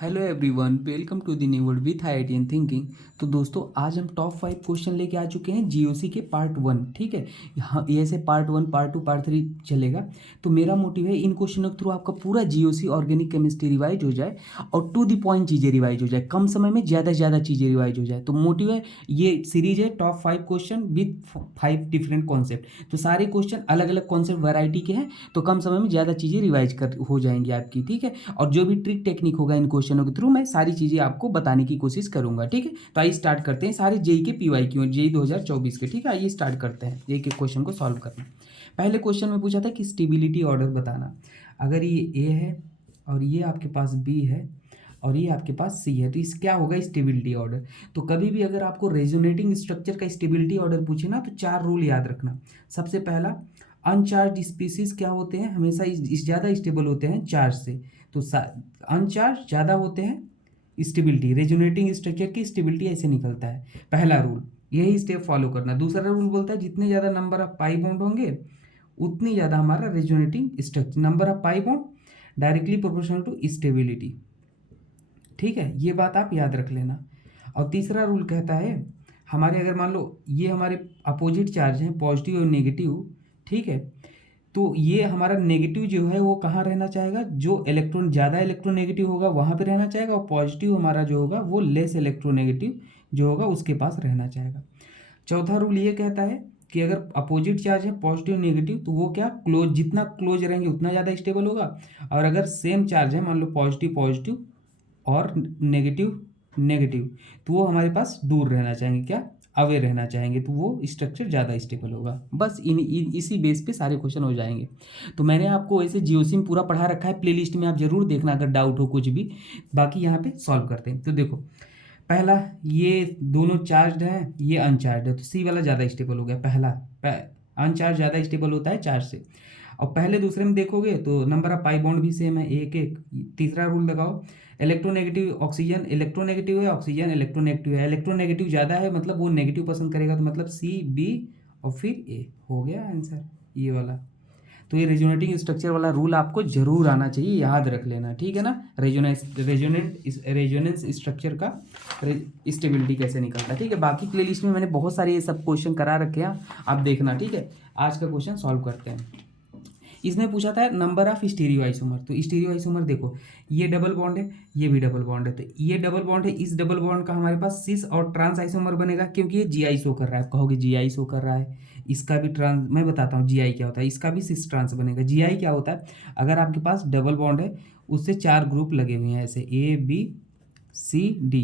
Hello everyone, welcome to the new world with IITian thinking. तो दोस्तों, आज हम टॉप 5 क्वेश्चन लेके आ चुके हैं जीओसी के पार्ट 1। ठीक है, यहाँ ऐसे पार्ट 1, पार्ट 2, पार्ट 3 चलेगा। तो मेरा मोटिव है इन क्वेश्चनों के थ्रू आपका पूरा जीओसी ऑर्गेनिक केमिस्ट्री रिवाइज हो जाए और टू द पॉइंट चीज़ें रिवाइज हो जाए, कम समय में ज़्यादा से ज़्यादा चीज़ें रिवाइज हो जाए। तो मोटिव है, ये सीरीज है top 5 question with 5 different concept. तो सारे क्वेश्चन अलग अलग कॉन्सेप्ट वैरायटी के हैं, तो कम समय में ज़्यादा चीज़ें रिवाइज कर हो जाएंगी आपकी। ठीक है, और जो भी ट्रिक टेक्निक होगा इन क्वेश्चनों के थ्रू मैं सारी चीज़ें आपको बताने की कोशिश करूंगा। ठीक है, तो आइए स्टार्ट करते हैं। सारे जेई के पीवाई क्यू जेई 2024 के। ठीक है, आइए स्टार्ट करते हैं जेई के क्वेश्चन को सॉल्व करना। पहले क्वेश्चन में पूछा था कि स्टेबिलिटी ऑर्डर बताना। अगर ये ए है और ये आपके पास बी है और ये आपके पास सी है, तो इस क्या होगा स्टेबिलिटी ऑर्डर। तो कभी भी अगर आपको रेजोनेटिंग स्ट्रक्चर का स्टेबिलिटी ऑर्डर पूछे ना, तो 4 रूल याद रखना। सबसे पहला, अनचार्ज स्पीसीज क्या होते हैं, हमेशा इस ज़्यादा स्टेबल होते हैं चार्ज से। तो अनचार्ज ज़्यादा होते हैं स्टेबिलिटी, रेजोनेटिंग स्ट्रक्चर की स्टेबिलिटी ऐसे निकलता है। पहला रूल, यही स्टेप फॉलो करना। दूसरा रूल बोलता है जितने ज़्यादा नंबर ऑफ पाई बॉन्ड होंगे उतनी ज़्यादा हमारा resonating structure, number of pi bond directly proportional to stability. ठीक है, ये बात आप याद रख लेना। और तीसरा रूल कहता है, हमारे अगर मान लो ये हमारे अपोजिट चार्ज हैं, पॉजिटिव और नेगेटिव। ठीक है, तो ये हमारा नेगेटिव जो है वो कहाँ रहना चाहेगा, जो इलेक्ट्रॉन ज़्यादा इलेक्ट्रोनेगेटिव होगा वहाँ पे रहना चाहेगा, और पॉजिटिव हमारा जो होगा वो लेस इलेक्ट्रोनेगेटिव जो होगा उसके पास रहना चाहेगा। चौथा रूल ये कहता है कि अगर अपोजिट चार्ज है पॉजिटिव नेगेटिव, तो वो क्या क्लोज, जितना क्लोज रहेंगे उतना ज़्यादा स्टेबल होगा। और अगर सेम चार्ज है, मान लो पॉजिटिव पॉजिटिव और नेगेटिव नेगेटिव, तो वो हमारे पास दूर रहना चाहेंगे, क्या अवे रहना चाहेंगे, तो वो स्ट्रक्चर ज़्यादा स्टेबल होगा। बस इसी बेस पे सारे क्वेश्चन हो जाएंगे। तो मैंने आपको ऐसे जीओसी में पूरा पढ़ा रखा है, प्लेलिस्ट में आप जरूर देखना अगर डाउट हो कुछ भी। बाकी यहाँ पे सॉल्व करते हैं। तो देखो, पहला, ये दोनों चार्ज हैं, ये अनचार्ज है, तो सी वाला ज़्यादा स्टेबल हो गया। पहला, अनचार्ज ज़्यादा स्टेबल होता है चार्ज से। और पहले दूसरे में देखोगे तो नंबर ऑफ पाई बॉन्ड भी सेम है, एक एक। तीसरा रूल लगाओ, इलेक्ट्रोनेगेटिव ऑक्सीजन इलेक्ट्रोनेगेटिव है, ऑक्सीजन इलेक्ट्रोनेगेटिव है। इलेक्ट्रोनेगेटिव ज़्यादा है मतलब वो नेगेटिव पसंद करेगा, तो मतलब सी बी और फिर ए हो गया आंसर ये वाला। तो ये रेजोनेटिंग स्ट्रक्चर वाला रूल आपको जरूर आना चाहिए, याद रख लेना। ठीक है ना, रेजोनेंस स्ट्रक्चर का स्टेबिलिटी कैसे निकलता है। ठीक है, बाकी प्लेलिस्ट में मैंने बहुत सारे ये सब क्वेश्चन करा रखे हैं, आप देखना। ठीक है, आज का क्वेश्चन सॉल्व करते हैं। इसमें पूछा था नंबर ऑफ स्टीरियो आइसोमर। तो स्टीरियो आइसोमर देखो, ये डबल बॉन्ड है, ये भी डबल बॉन्ड है, तो ये डबल बॉन्ड है, इस डबल बॉन्ड का हमारे पास सिस और ट्रांस आइसोमर बनेगा, क्योंकि ये जीआई शो कर रहा है। आप कहोगे जीआई शो कर रहा है, इसका भी ट्रांस, मैं बताता हूँ जीआई क्या होता है, इसका भी सिस ट्रांस बनेगा। जीआई क्या होता है, अगर आपके पास डबल बॉन्ड है उससे 4 ग्रुप लगे हुए हैं, ऐसे A B C D.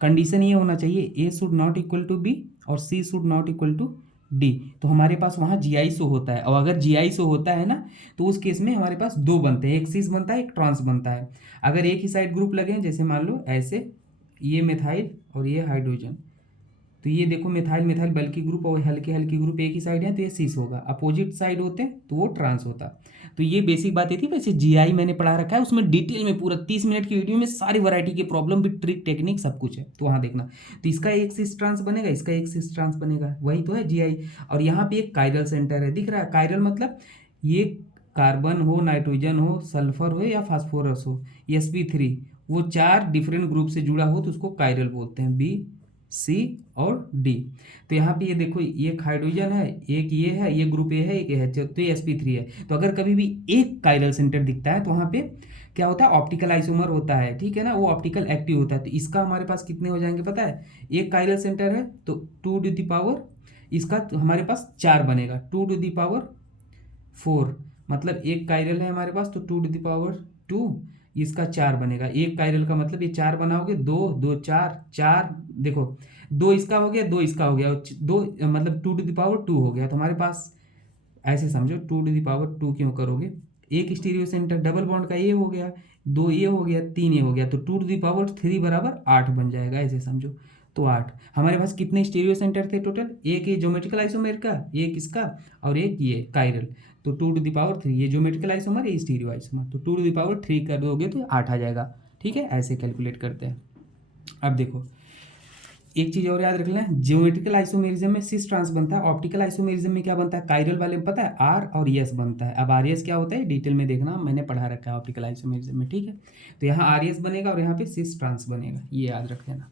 Condition ये होना चाहिए, A should not equal to B और C should not equal to D. तो हमारे पास वहाँ जीआई शो होता है, और अगर जीआई शो होता है ना, तो उस केस में हमारे पास 2 बनते हैं, एक सिस बनता है, एक ट्रांस बनता है। अगर एक ही साइड ग्रुप लगे, जैसे मान लो ऐसे, ये मिथाइल और ये हाइड्रोजन, तो ये देखो मिथाइल मिथाइल बल्कि ग्रुप और हल्के हल्के ग्रुप एक ही साइड है, तो ये सिस होगा। अपोजिट साइड होते हैं तो वो ट्रांस होता। तो ये बेसिक बातें थी। वैसे जीआई मैंने पढ़ा रखा है, उसमें डिटेल में पूरा 30 मिनट की वीडियो में सारी वैरायटी के प्रॉब्लम भी, ट्रिक टेक्निक सब कुछ है, तो वहाँ देखना। तो इसका एक सिस ट्रांस बनेगा, इसका एक सिस ट्रांस बनेगा, वही तो है जीआई। और यहाँ पे एक कायरल सेंटर है, दिख रहा है कायरल, मतलब ये कार्बन हो, नाइट्रोजन हो, सल्फर हो या फास्फोरस हो, sp3, वो 4 डिफरेंट ग्रुप से जुड़ा हो तो उसको कायरल बोलते हैं, बी सी और डी। तो यहाँ पे ये देखो, एक हाइड्रोजन है, एक ये है, ये ग्रुप ए है, एक ये है, तो ये sp3 है। तो अगर कभी भी एक कायरल सेंटर दिखता है तो वहाँ पे क्या होता है, ऑप्टिकल आइसोमर होता है। ठीक है ना, वो ऑप्टिकल एक्टिव होता है। तो इसका हमारे पास कितने हो जाएंगे पता है, एक कायरल सेंटर है तो 2 टू द पावर, इसका तो हमारे पास 4 बनेगा, 2 टू द पावर 4, मतलब एक कायरल है हमारे पास तो 2 टू द पावर 2, इसका 4 बनेगा। एक कायरल का मतलब ये 4 बनाओगे, 2 2 4 4, देखो 2 इसका हो गया, 2 इसका हो गया, 2 मतलब 2 टू द पावर 2 हो गया। तो हमारे पास ऐसे समझो, 2 टू द पावर 2 क्यों करोगे, एक स्टीरियो सेंटर डबल बॉन्ड का ये हो गया, 2 ये हो गया, 3 ये हो गया, तो 2 टू द पावर 3 बराबर 8 बन जाएगा, ऐसे समझो। तो 8, हमारे पास कितने स्टीरियो सेंटर थे टोटल, एक ये ज्योमेट्रिकल आइसोमर का, एक इसका और एक ये कायरल। तो 2 टू द पावर 3, ये ज्योमेट्रिकल आइसोमर, ये स्टीरियो आइसोमर, तो 2 टू द पावर 3 कर दोगे तो 8 आ जाएगा। ठीक है, ऐसे कैलकुलेट करते हैं। अब देखो, एक चीज और याद रख लेना, ज्योमेट्रिकल आइसोमेरिज्म में सिस ट्रांस बनता है, ऑप्टिकल आइसोमेरिज्म में क्या बनता है, काइरल वाले में पता है आर और एस बनता है। अब आर एस क्या होता है डिटेल में देखना, मैंने पढ़ा रखा है ऑप्टिकल आइसोमेरिज्म में, ठीक है। तो यहाँ आर एस बनेगा और यहाँ पे सिस ट्रांस बनेगा, ये याद रख लेना।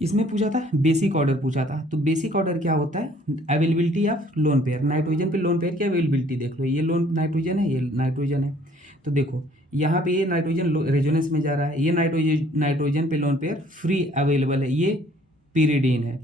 इसमें पूछा था बेसिक ऑर्डर पूछा था, तो बेसिक ऑर्डर क्या होता है, availability of lone pair, nitrogen पे लोन पेयर की अवेलेबिलिटी देख लो, ये लोन नाइट्रोजन है, ये नाइट्रोजन है, तो देखो यहाँ पे ये नाइट्रोजन रेजोनेंस में जा रहा है, ये नाइट्रोजन पे लोन पेयर फ्री अवेलेबल है, ये पीरिडीन है।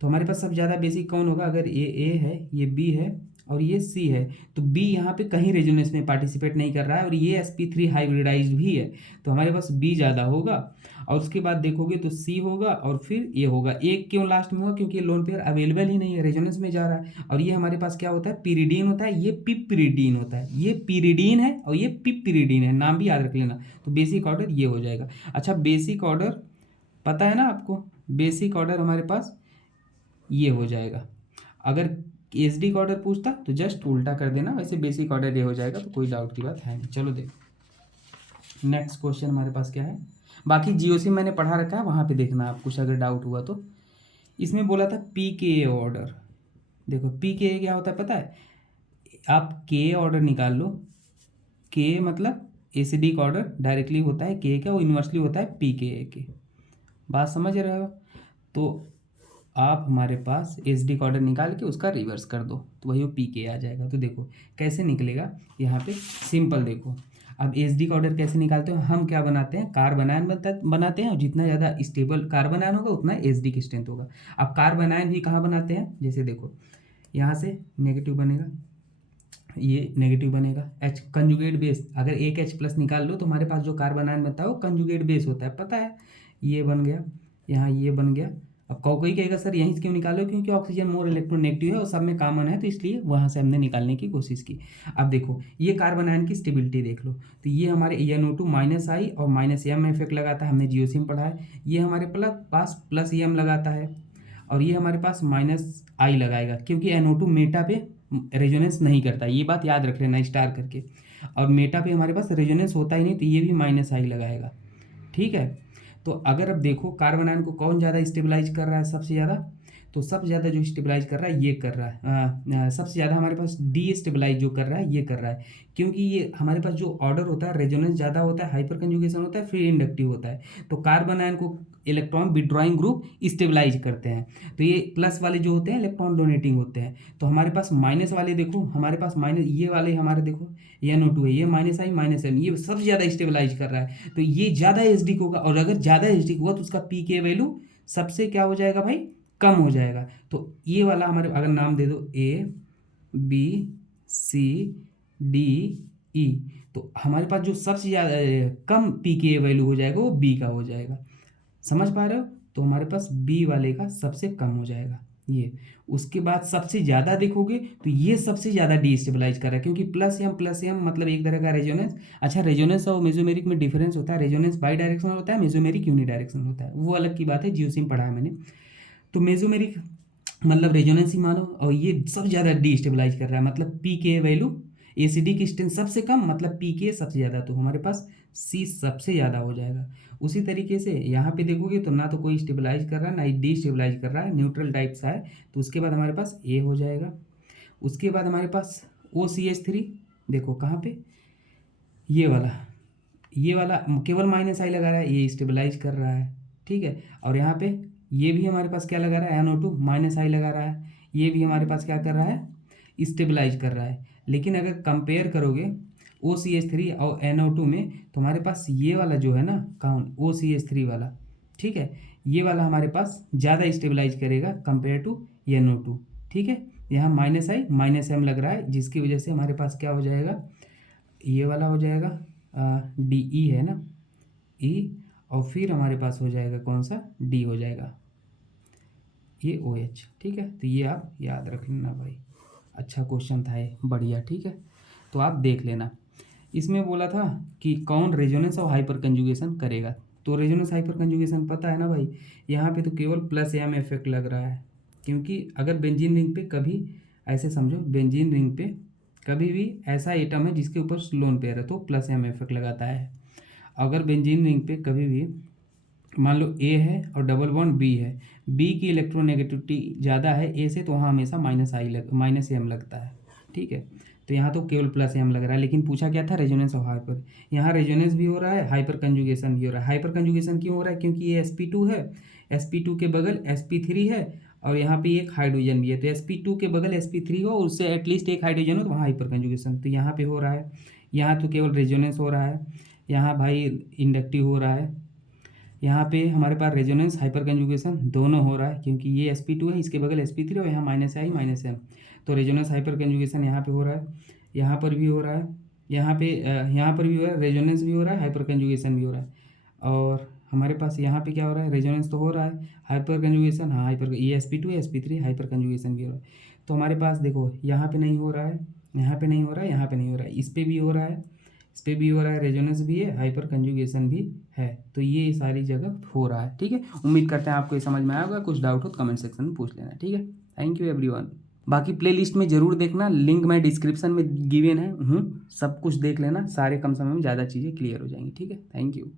तो हमारे पास सबसे ज़्यादा बेसिक कौन होगा, अगर ये ए है, ये बी है और ये सी है, तो बी यहाँ पे कहीं रेजोनेंस में पार्टिसिपेट नहीं कर रहा है और ये sp3 हाइब्रिडाइज्ड भी है, तो हमारे पास बी ज़्यादा होगा। और उसके बाद देखोगे तो सी होगा और फिर ये होगा, एक क्यों लास्ट में होगा, क्योंकि ये लोन पेयर अवेलेबल ही नहीं है, रेजोनेंस में जा रहा है। और ये हमारे पास क्या होता है, पीरिडीन होता है, ये पिप्रिडीन होता है, ये पीरिडीन है और ये पिप्रिडीन है, नाम भी याद रख लेना। तो बेसिक ऑर्डर ये हो जाएगा। अच्छा बेसिक ऑर्डर पता है ना आपको, बेसिक ऑर्डर हमारे पास ये हो जाएगा। अगर एच डी का ऑर्डर पूछता तो जस्ट उल्टा कर देना, वैसे बेसिक ऑर्डर ये हो जाएगा, तो कोई डाउट की बात है नहीं। चलो देखो नेक्स्ट क्वेश्चन हमारे पास क्या है, बाकी जीओसी मैंने पढ़ा रखा है, वहाँ पे देखना आप, कुछ अगर डाउट हुआ तो। इसमें बोला था पी के ए ऑर्डर, देखो पी के ए क्या होता है पता है, आप के ऑर्डर निकाल लो, के मतलब एसिडिक ऑर्डर डायरेक्टली होता है के का, वो इन्वर्सली होता है पी के ए के, बात समझ रहे हो। तो आप हमारे पास एच डी का ऑर्डर निकाल के उसका रिवर्स कर दो, तो वही वो पी के आ जाएगा। तो देखो कैसे निकलेगा, यहाँ पे सिंपल देखो, अब एच डी का ऑर्डर कैसे निकालते हो, हम क्या बनाते हैं, कार्बन आयन बनाते हैं, और जितना ज़्यादा स्टेबल कार्बन आयन होगा उतना एच डी की स्ट्रेंथ होगा। अब कार्बन आयन भी कहाँ बनाते हैं, जैसे देखो यहाँ से नेगेटिव बनेगा, ये नेगेटिव बनेगा, एच कंजुगेट बेस, अगर एक एच प्लस निकाल लो तो हमारे पास जो कार्बन आयन बनता है वो कंजुगेट बेस होता है, पता है, ये बन गया, यहाँ ये बन गया। अब कोई कहेगा सर यहीं से क्यों निकालो, क्योंकि ऑक्सीजन मोर इलेक्ट्रोनेगेटिव है और सब में कॉमन है, तो इसलिए वहाँ से हमने निकालने की कोशिश की। अब देखो ये कार्बन आयन की स्टेबिलिटी देख लो, तो ये हमारे NO2 माइनस आई और माइनस एम इफेक्ट लगाता है, हमने जीओसी में पढ़ा है। ये हमारे पास प्लस एम लगाता है और ये हमारे पास माइनस आई लगाएगा, क्योंकि NO2 मेटा पे रेजोनेंस नहीं करता, ये बात याद रख लेना स्टार करके, और मेटा पे हमारे पास रेजोनेंस होता ही नहीं, तो ये भी माइनस आई लगाएगा, ठीक है। तो अगर अब देखो कार्बन आयन को कौन ज़्यादा स्टेबलाइज कर रहा है सबसे ज़्यादा, तो सबसे ज़्यादा जो स्टेबलाइज कर रहा है ये कर रहा है, सबसे ज़्यादा हमारे पास डी स्टेबलाइज जो कर रहा है ये कर रहा है, क्योंकि ये हमारे पास जो ऑर्डर होता है रेजोनेंस ज़्यादा होता है, हाइपर कंजुगेशन होता है, फिर इंडक्टिव होता है, तो कार्बन आयन को इलेक्ट्रॉन विड्रॉइंग ग्रुप स्टेबलाइज करते हैं, तो ये प्लस वाले जो होते हैं इलेक्ट्रॉन डोनेटिंग होते हैं। तो हमारे पास माइनस वाले देखो, हमारे पास माइनस ये वाले हमारे देखो NO2 है, ये माइनस आई माइनस एम, ये सबसे ज़्यादा स्टेबलाइज कर रहा है, तो ये ज़्यादा एच होगा, और अगर ज़्यादा एच होगा तो उसका पी के वैल्यू सबसे क्या हो जाएगा भाई, कम हो जाएगा। तो ये वाला हमारे अगर नाम दे दो ABCDE, तो हमारे पास जो सबसे ज़्यादा कम पी के वैल्यू हो जाएगा वो बी का हो जाएगा, समझ पा रहे हो। तो हमारे पास बी वाले का सबसे कम हो जाएगा ये। उसके बाद सबसे ज़्यादा देखोगे तो ये सबसे ज़्यादा डीस्टेबलाइज कर रहा है, क्योंकि प्लस एम मतलब एक तरह का रेजोनेंस। अच्छा रेजोनेंस और मेसोमेरिक में डिफरेंस होता है, रेजोनेंस बाई डायरेक्शनल होता है, मेसोमेरिक यूनी डायरेक्शनल होता है, वो अलग की बात है, जीओसी में पढ़ा है मैंने। तो मेसोमेरिक मतलब रेजोनेंस ही मानो, और ये सब ज़्यादा डीस्टेबलाइज कर रहा है, मतलब पी के वैल्यू एसिडी की स्ट्रेंथ सबसे कम, मतलब पी के सबसे ज़्यादा, तो हमारे पास सी सबसे ज़्यादा हो जाएगा। उसी तरीके से यहाँ पे देखोगे तो ना तो कोई स्टेबलाइज कर रहा है ना ही डी स्टेबलाइज कर रहा है, न्यूट्रल टाइप सा है, तो उसके बाद हमारे पास ए हो जाएगा। उसके बाद हमारे पास OCH3, देखो कहाँ पे, ये वाला केवल माइनस आई लगा रहा है, ये स्टेबलाइज कर रहा है, ठीक है। और यहाँ पे ये भी हमारे पास क्या लगा रहा है, NO2 माइनस आई लगा रहा है, ये भी हमारे पास क्या कर रहा है, स्टेबलाइज कर रहा है। लेकिन अगर कंपेयर करोगे OCH3 और NO2 में, तो हमारे पास ये वाला जो है ना कौन, OCH3 वाला, ठीक है, ये वाला हमारे पास ज़्यादा स्टेबलाइज करेगा कंपेयर टू NO2, ठीक है। यहाँ माइनस आई माइनस एम लग रहा है, जिसकी वजह से हमारे पास क्या हो जाएगा, ये वाला हो जाएगा DE है ना, E, और फिर हमारे पास हो जाएगा कौन सा, D हो जाएगा, ये OH, ठीक है। तो ये आप याद रख लेना भाई, अच्छा क्वेश्चन था ये, बढ़िया, ठीक है। तो आप देख लेना, इसमें बोला था कि कौन रेजोनेंस और हाइपर कंजुगेशन करेगा, तो रेजोनेंस हाइपर कंजुगेशन पता है ना भाई, यहाँ पे तो केवल प्लस एम इफेक्ट लग रहा है, क्योंकि अगर बेंजीन रिंग पे कभी, ऐसे समझो बेंजीन रिंग पे कभी भी ऐसा एटम है जिसके ऊपर लोन पेयर है तो प्लस एम इफेक्ट लगाता है। अगर बेंजीन रिंग पे कभी भी मान लो ए है और डबल बॉन्ड बी है, बी की इलेक्ट्रोनेगेटिविटी ज़्यादा है ए से, तो वहाँ हमेशा माइनस एम लगता है, ठीक है। तो यहाँ तो केवल प्लस एम लग रहा है, लेकिन पूछा क्या था, रेजोनेंस ऑफ हाइपर। यहाँ रेजोनेंस भी हो रहा है, हाइपर कंजुगेशन भी हो रहा है। हाइपर कंजुगेशन क्यों हो रहा है, क्योंकि ये sp2 है, sp2 के बगल sp3 है, और यहाँ पे एक हाइड्रोजन भी है, तो sp2 के बगल sp3 हो, उससे एटलीस्ट एक हाइड्रोजन हो, तो वहाँ हाइपर कंजुगेशन, तो यहाँ पे हो रहा है। यहाँ तो केवल रेजोनेंस हो रहा है, यहाँ भाई इंडक्टिव हो रहा है। यहाँ पे हमारे पास रेजोनेंस हाइपर कंजुगेशन दोनों हो रहा है, क्योंकि ये sp2 है, इसके बगल sp3 और यहाँ माइनस आई माइनस एम, तो रेजोनेंस हाइपर कंजुगेशन यहाँ पे हो रहा है, यहाँ पर भी हो रहा है, यहाँ पर भी हो रहा है, रेजोनेंस भी हो रहा है, हाइपर कंजुगेशन भी हो रहा है। और हमारे पास यहाँ पे क्या हो रहा है, रेजोनेंस तो हो रहा है, हाइपर कंजुगेशन, हाँ हाइपर, ये sp2 है, sp3 हाइपर कंजुगेशन भी हो रहा है। तो हमारे पास देखो यहाँ पे नहीं हो रहा है, यहाँ पे नहीं हो रहा है, यहाँ पे नहीं हो रहा है, इस पर भी हो रहा है, इस पर भी हो रहा है, रेजोनेंस भी है, हाइपर कंजुगेशन भी है, तो ये सारी जगह हो रहा है, ठीक है। उम्मीद करते हैं आपको ये समझ में आया होगा, कुछ डाउट हो तो कमेंट सेक्शन में पूछ लेना, ठीक है। Thank you everyone. बाकी प्ले लिस्ट में ज़रूर देखना, लिंक मैं डिस्क्रिप्शन में गिवन है, सब कुछ देख लेना, सारे कम समय में ज़्यादा चीज़ें क्लियर हो जाएंगी, ठीक है। Thank you.